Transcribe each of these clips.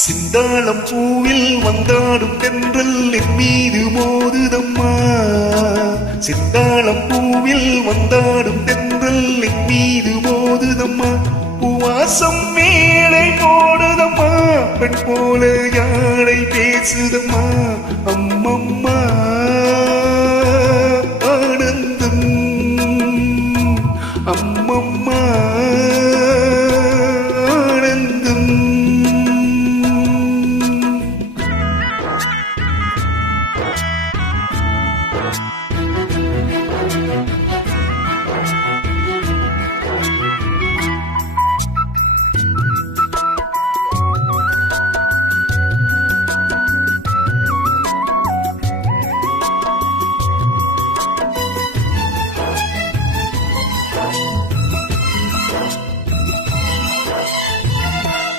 சிந்தாளம் பூவில் வந்தாடும் தென்றல் என் மீது மோதுதம்மா. சிந்தாளம் பூவில் வந்தாடும் தென்றல் என் மீது மோதுதம்மா. பூவாசம் மேடை போடுதம்மா, பெண் போல யாழை பேசுதம்மா. அம்மம்மா ஆனந்தம், அம்மம்மா ஆனந்தம்.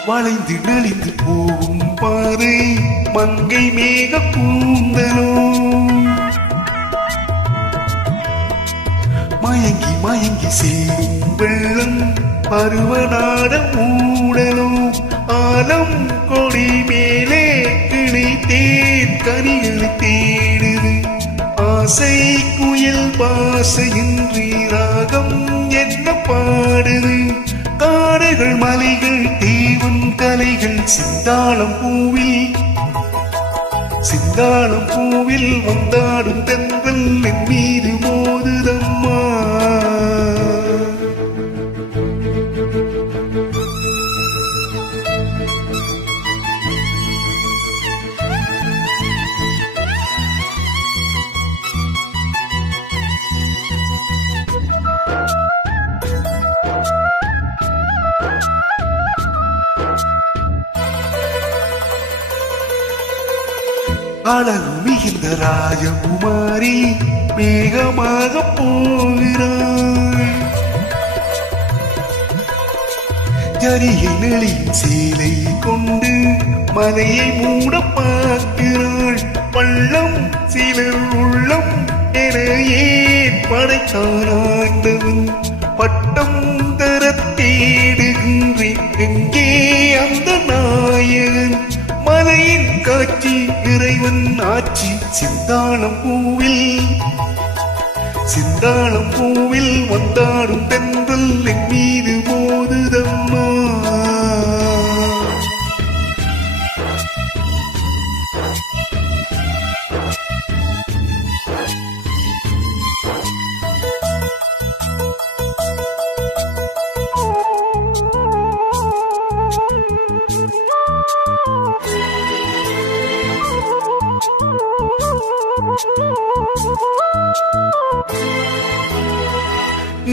வளைந்து நலிந்து போகும் பாறை மங்கை மேக கூந்தலோ, மயங்கி மயங்கி சேரும் வெள்ளம் பருவநாட ஊடலோ. ஆலம் கொடி மேலே கிளைத்தேன் கனிகளை தேடுது, ஆசை குயில் பாசையின்றி ராகம் என்ன பாடுது. காடுகள் மலைகள் தேவன் கலைகள் சிந்தாளம் பூவில், சிந்தாளம் பூவில் வந்தாடும் தென்றல் என் மீது மோதுதம்மா. அழகு மிகுந்த ராஜகுமாரி மேகமாக போகிறாள், ஜரிகை நெளியின் சேலை கொண்டு மலையை மூட பார்க்கிறாள். பள்ளம் சிலர் உள்ளம் என ஏன் படைத்தான் ஆண்டவன், பட்டம் தர தேடுகின்றேன் எங்கே அந்த நாயகன். மலையின் காட்சி இறைவன் ஆட்சி சிந்தாளம் பூவில், சிந்தாளம் பூவில் வந்தாடும் தென்றல் என் மீது மோதுதம்மா.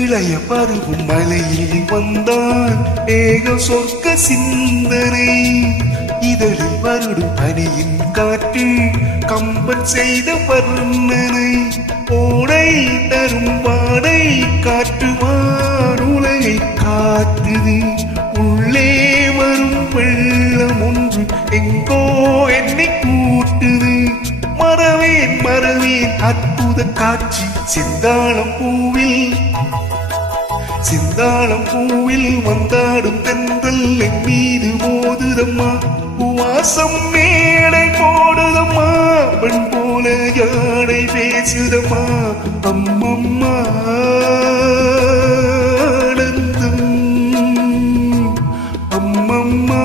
இளைய பருவம் மலையில் வந்தால் ஏக சொர்க்க சிந்தனை, இதழில் வருடும் பனியின் காற்று கம்பன் செய்த வர்ணனை. ஓடை தரும் வாடை காற்று வானுலகை காற்றுது, உள்ளே வரும் வெள்ளம் ஒன்று எங்கோ என்னை கூட்டுது. மறவேன் மறவேன் அற்புத காட்சி சிந்தாளம் பூவில், சிந்தாளம் பூவில் வந்தாடும் தென்றல் என் மீது மோதுதம்மா. பூவாசம் மேடை போடுதம்மா, பெண் போல யாழை பேசுதம்மா. அம்மம்மா ஆனந்தம், அம்மம்மா